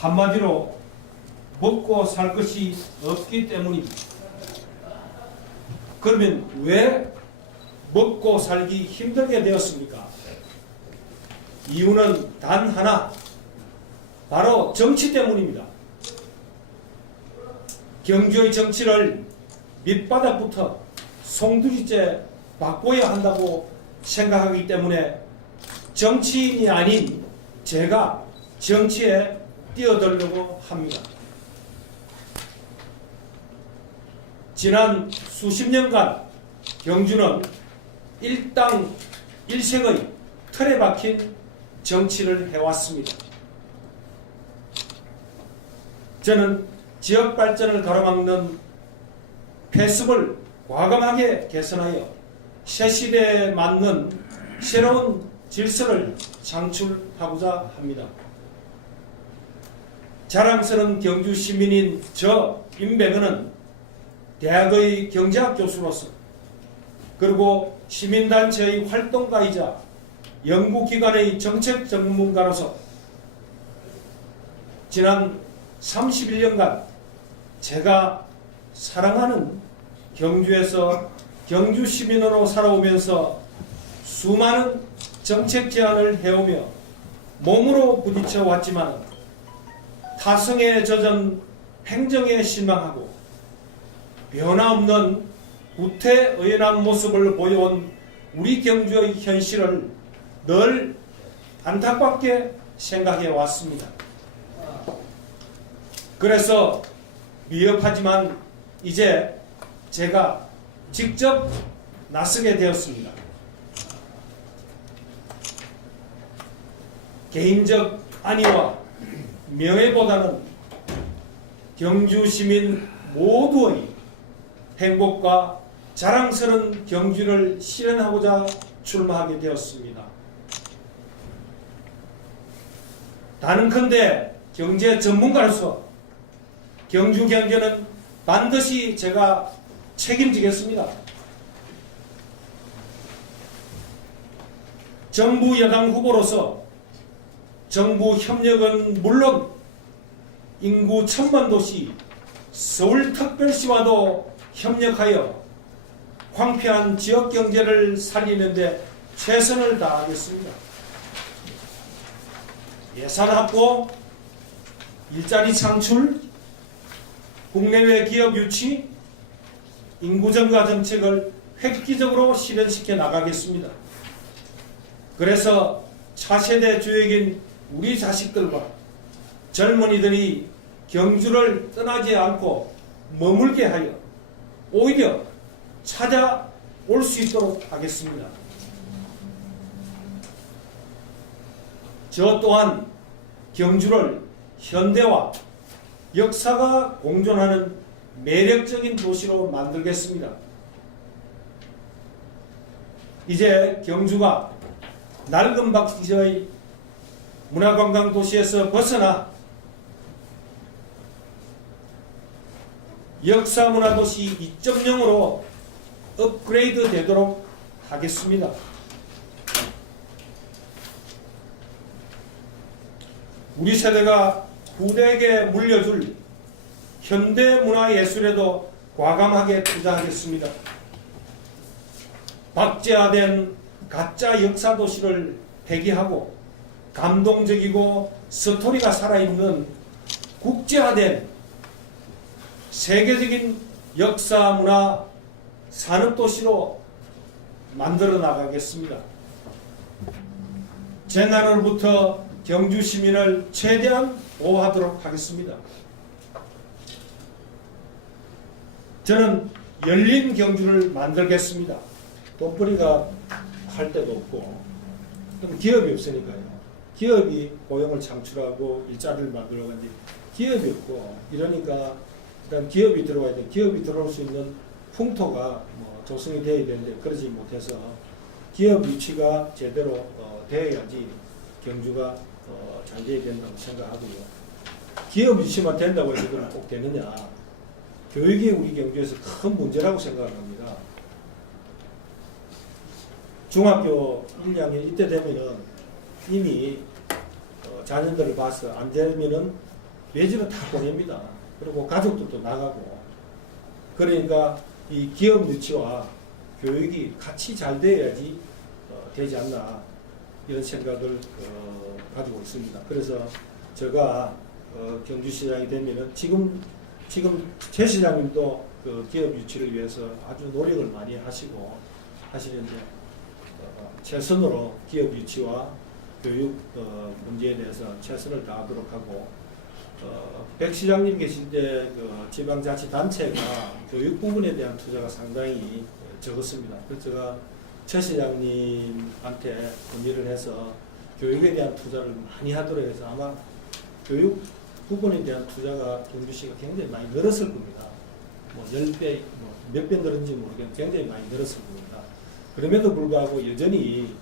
한마디로 먹고 살 것이 없기 때문입니다. 그러면 왜 먹고 살기 힘들게 되었습니까? 이유는 단 하나, 바로 정치 때문입니다. 경주의 정치를 밑바닥부터 송두리째 바꿔야 한다고 생각하기 때문에 정치인이 아닌 제가 정치에 뛰어들려고 합니다. 지난 수십 년간 경주는 일당 일색의 틀에 박힌 정치를 해왔습니다. 저는 지역 발전을 가로막는 폐습을 과감하게 개선하여 새 시대에 맞는 새로운 질서를 창출하고자 합니다. 자랑스러운 경주 시민인 저 임백은은 대학의 경제학 교수로서 그리고 시민단체의 활동가이자 연구기관의 정책 전문가로서 지난 31년간 제가 사랑하는 경주에서 경주 시민으로 살아오면서 수많은 정책 제안을 해오며 몸으로 부딪혀 왔지만 타성에 젖은 행정에 실망하고 변화없는 구태의연한 모습을 보여온 우리 경주의 현실을 늘 안타깝게 생각해 왔습니다. 그래서 미흡하지만 이제 제가 직접 나서게 되었습니다. 개인적 안위와 명예보다는 경주 시민 모두의 행복과 자랑스러운 경주를 실현하고자 출마하게 되었습니다. 단언컨대 경제 전문가로서 경주 경제는 반드시 제가 책임지겠습니다. 정부 여당 후보로서 정부 협력은 물론 인구 1000만 도시 서울특별시와도 협력하여 황폐한 지역 경제를 살리는 데 최선을 다하겠습니다. 예산 확보, 일자리 창출, 국내외 기업 유치, 인구 증가 정책을 획기적으로 실현시켜 나가겠습니다. 그래서 차세대 주역인 우리 자식들과 젊은이들이 경주를 떠나지 않고 머물게 하여 오히려 찾아올 수 있도록 하겠습니다. 저 또한 경주를 현대와 역사가 공존하는 매력적인 도시로 만들겠습니다. 이제 경주가 낡은 박지의 문화관광 도시에서 벗어나 역사문화도시 2.0으로 업그레이드 되도록 하겠습니다. 우리 세대가 후대에게 물려줄 현대문화예술에도 과감하게 투자하겠습니다. 박제화된 가짜 역사도시를 폐기하고 감동적이고 스토리가 살아있는 국제화된 세계적인 역사, 문화, 산업도시로 만들어 나가겠습니다. 재난으로부터 경주 시민을 최대한 보호하도록 하겠습니다. 저는 열린 경주를 만들겠습니다. 돈벌이가 할 데도 없고 기업이 없으니까요. 기업이 고용을 창출하고 일자리를 만들어 가는데 기업이 없고 이러니까 그다음 기업이 들어와야 돼. 기업이 들어올 수 있는 풍토가 조성이 되어야 되는데 그러지 못해서 기업 유치가 제대로 되어야지 경주가 잘 되어야 된다고 생각하고요. 기업 유치만 된다고 해서 그럼 꼭 되느냐? 교육이 우리 경주에서 큰 문제라고 생각을 합니다. 중학교 1, 2학년 이때 되면은 이미 자녀들을 봐서 안 되면은 외지는 다 보냅니다. 그리고 가족들도 나가고. 그러니까 이 기업 유치와 교육이 같이 잘 돼야지 되지 않나 이런 생각을 가지고 있습니다. 그래서 제가 경주시장이 되면은 지금 최 시장님도 그 기업 유치를 위해서 아주 노력을 많이 하시고 하시는데 최선으로 기업 유치와 교육 문제에 대해서 최선을 다하도록 하고 백 시장님 계실 때 그 지방자치단체가 교육 부분에 대한 투자가 상당히 적었습니다. 그래서 제가 최 시장님한테 건의를 해서 교육에 대한 투자를 많이 하도록 해서 아마 교육 부분에 대한 투자가 경주시가 굉장히 많이 늘었을 겁니다. 뭐 10배, 몇 배 늘었는지 모르겠는데 굉장히 많이 늘었을 겁니다. 그럼에도 불구하고 여전히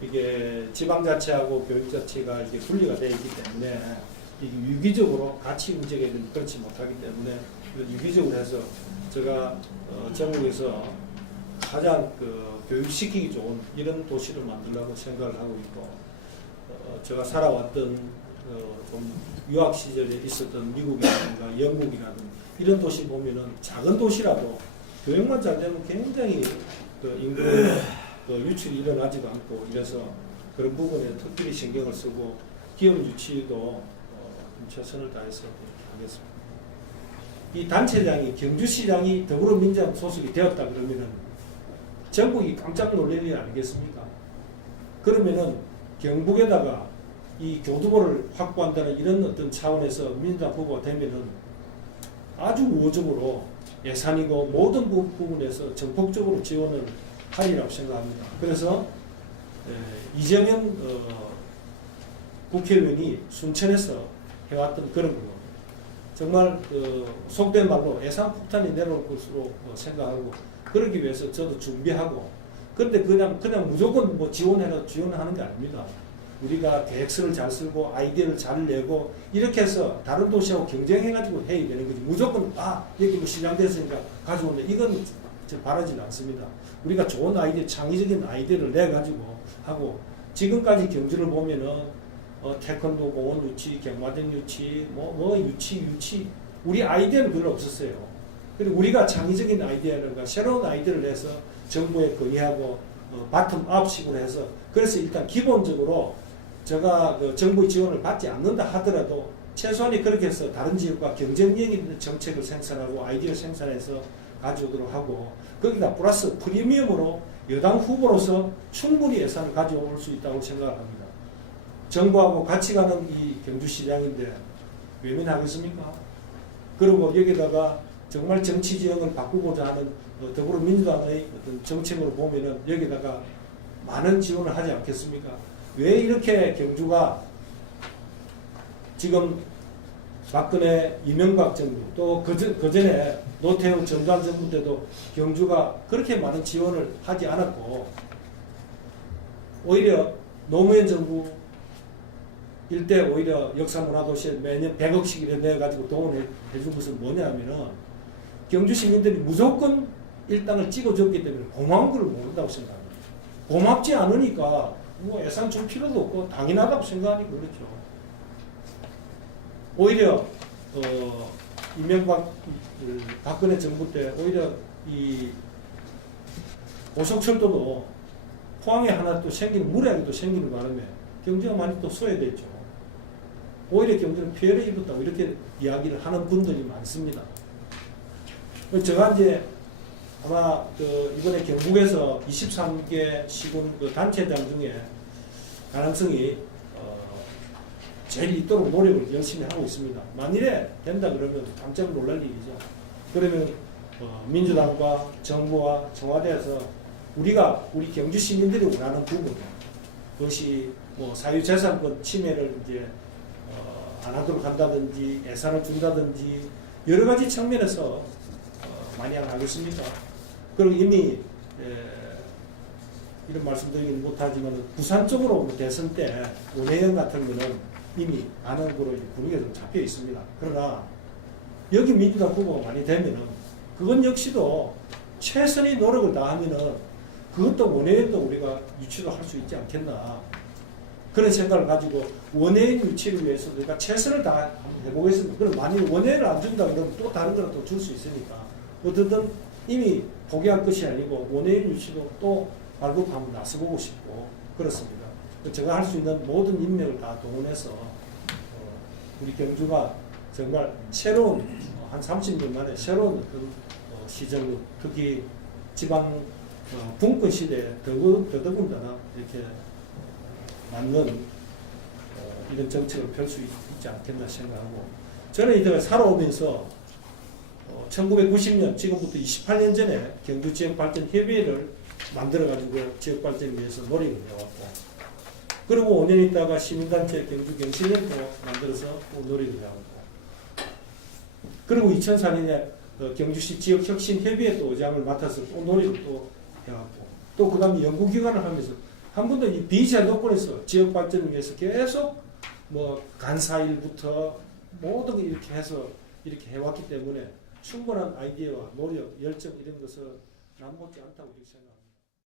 이게 지방자치하고 교육자치가 이렇게 분리가 되어 있기 때문에 이게 유기적으로 같이 움직여야 되는데 그렇지 못하기 때문에 유기적으로 해서 제가 전국에서 가장 교육시키기 좋은 이런 도시를 만들려고 생각을 하고 있고 제가 살아왔던 좀 유학 시절에 있었던 미국이라든가 영국이라든가 이런 도시 보면은 작은 도시라도 교육만 잘 되면 굉장히 인구 유출이 일어나지도 않고 이래서 그런 부분에 특별히 신경을 쓰고 기업 유치도 최선을 다해서 하겠습니다. 이 단체장이 경주시장이 더불어민주당 소속이 되었다 그러면은 전국이 깜짝 놀랄 일 아니겠습니까? 그러면은 경북에다가 이 교두보를 확보한다는 이런 어떤 차원에서 민주당 후보가 되면은 아주 우호적으로 예산이고 모든 부분에서 전폭적으로 지원을 하리라고 생각합니다. 그래서 이재명 국회의원이 순천에서 해왔던 그런 거 정말 속된 말로 예산 폭탄이 내려올 것으로 생각하고 그러기 위해서 저도 준비하고 그런데 그냥 무조건 뭐 지원하는 게 아닙니다. 우리가 계획서를 잘 쓰고 아이디어를 잘 내고 이렇게 해서 다른 도시하고 경쟁해가지고 해야 되는 거지. 무조건 여기 뭐 시장 됐으니까 가져온다. 이건 바라지는 않습니다. 우리가 좋은 아이디어, 창의적인 아이디어를 내가지고 하고 지금까지 경주를 보면은 태권도 공원 유치, 경마장 유치, 유치 우리 아이디어는 별로 없었어요. 그리고 우리가 창의적인 아이디어라든가 새로운 아이디어를 내서 정부에 건의하고 바텀업식으로 해서 그래서 일단 기본적으로 제가 정부의 지원을 받지 않는다 하더라도 최소한이 그렇게 해서 다른 지역과 경쟁력 있는 정책을 생산하고 아이디어 생산해서 가져오도록 하고 거기다 플러스 프리미엄으로 여당 후보로서 충분히 예산을 가져올 수 있다고 생각합니다. 정부하고 같이 가는 이 경주시장인데 외면하겠습니까? 그리고 여기다가 정말 정치 지형을 바꾸고자 하는 더불어민주당의 어떤 정책으로 보면은 여기다가 많은 지원을 하지 않겠습니까? 왜 이렇게 경주가 지금 박근혜 이명박 정부 또 그전에 노태우 전두환 정부 때도 경주가 그렇게 많은 지원을 하지 않았고 오히려 노무현 정부 일대 오히려 역사문화도시에 매년 100억씩 이래 내가지고 동원해 준 것은 뭐냐면은 경주 시민들이 무조건 일당을 찍어줬기 때문에 고마운 걸 모른다고 생각합니다. 고맙지 않으니까 뭐 예산 줄 필요도 없고 당연하다고 생각하니까 그렇죠. 오히려 이명박 박근혜 정부 때 오히려 이 고속철도도 포항에 하나 또 생기는 물량이 또 생기는 바람에 경주가 많이 또 소외됐죠. 오히려 경주는 피해를 입었다고 이렇게 이야기를 하는 분들이 많습니다. 제가 이제 아마 이번에 경북에서 23개 시군 단체장 중에 가능성이 제일 있도록 노력을 열심히 하고 있습니다. 만일에 된다 그러면 깜짝 놀랄 일이죠. 그러면 민주당과 정부와 청와대에서 우리 경주 시민들이 원하는 부분, 그것이 뭐 사유재산권 침해를 이제 안 하도록 한다든지 예산을 준다든지 여러 가지 측면에서 많이 하겠습니까? 그리고 이미 이런 말씀드리긴 못하지만 부산 쪽으로 대선 때 원혜영 같은 거는 이미 가는 거로 분위기가 좀 잡혀 있습니다. 그러나 여기 민주당 후보가 많이 되면은 그건 역시도 최선의 노력을 다하면은 그것도 원혜영도 우리가 유치도 할 수 있지 않겠나 그런 생각을 가지고 원예인 유치를 위해서 우리가 최선을 다 해보겠습니다. 그럼 만약 원예인을 안 준다 그러면 또 다른 거는 또 줄 수 있으니까 어쨌든 이미 포기할 것이 아니고 원예인 유치도 또 발급하면 나서보고 싶고 그렇습니다. 제가 할 수 있는 모든 인맥을 다 동원해서 우리 경주가 정말 새로운 한 30년 만에 새로운 어떤 시정로 특히 지방 분권 시대에 더더군다나 이렇게 맞는 이런 정책을 펼 수 있지 않겠나 생각하고 저는 이들 살아오면서 1990년 지금부터 28년 전에 경주 지역발전협의회를 만들어가지고 지역발전을 위해서 노력을 해왔고 그리고 5년 있다가 시민단체 경주 경실련도 만들어서 또 노력을 해왔고 그리고 2004년에 경주시 지역혁신협의회 또 의장을 맡아서 또 노력을 또 해왔고 또 그 다음에 연구기관을 하면서 한 번도 이 비제도권에서 지역발전을 위해서 계속 뭐 간사일부터 모든 걸 이렇게 해서 이렇게 해왔기 때문에 충분한 아이디어와 노력, 열정 이런 것을 남못지 않다고 생각합니다.